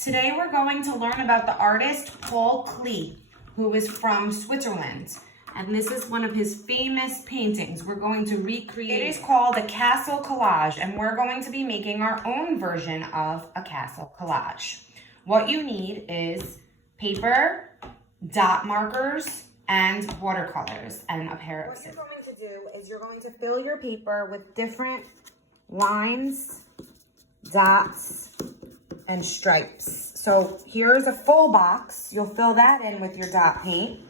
Today we're going to learn about the artist Klee, who is from Switzerland. And this is one of his famous paintings. We're going to recreate. It is called a castle collage, and we're going to be making our own version of a castle collage. What you need is paper, dot markers, and watercolors, and a pair of scissors. What you're going to do is you're going to fill your paper with different lines, dots, and stripes. So here's a full box. You'll fill that in with your dot paint,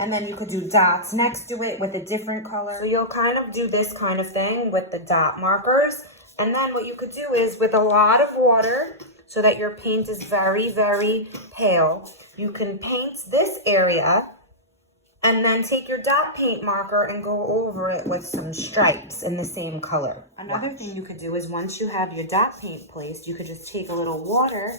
and then you could do dots next to it with a different color. So you'll kind of do this kind of thing with the dot markers, and then what you could do is with a lot of water, so that your paint is very, very pale, you can paint this area and then take your dot paint marker and go over it with some stripes in the same color. Another thing you could do is once you have your dot paint placed, you could just take a little water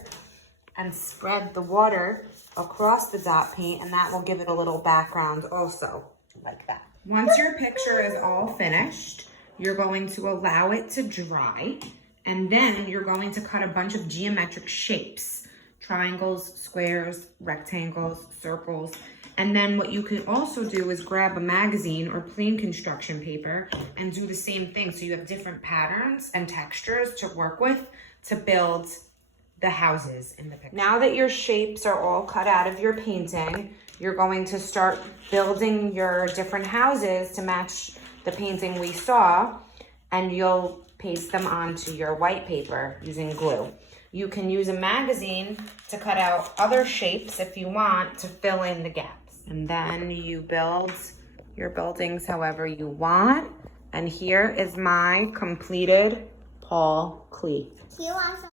and spread the water across the dot paint, and that will give it a little background also, like that. Once your picture is all finished, you're going to allow it to dry, and then you're going to cut a bunch of geometric shapes, triangles, squares, rectangles, circles. And then what you can also do is grab a magazine or plain construction paper and do the same thing. So you have different patterns and textures to work with to build the houses in the picture. Now that your shapes are all cut out of your painting, you're going to start building your different houses to match the painting we saw, and you'll paste them onto your white paper using glue. You can use a magazine to cut out other shapes if you want to fill in the gaps. And then you build your buildings however you want. And here is my completed Paul Klee.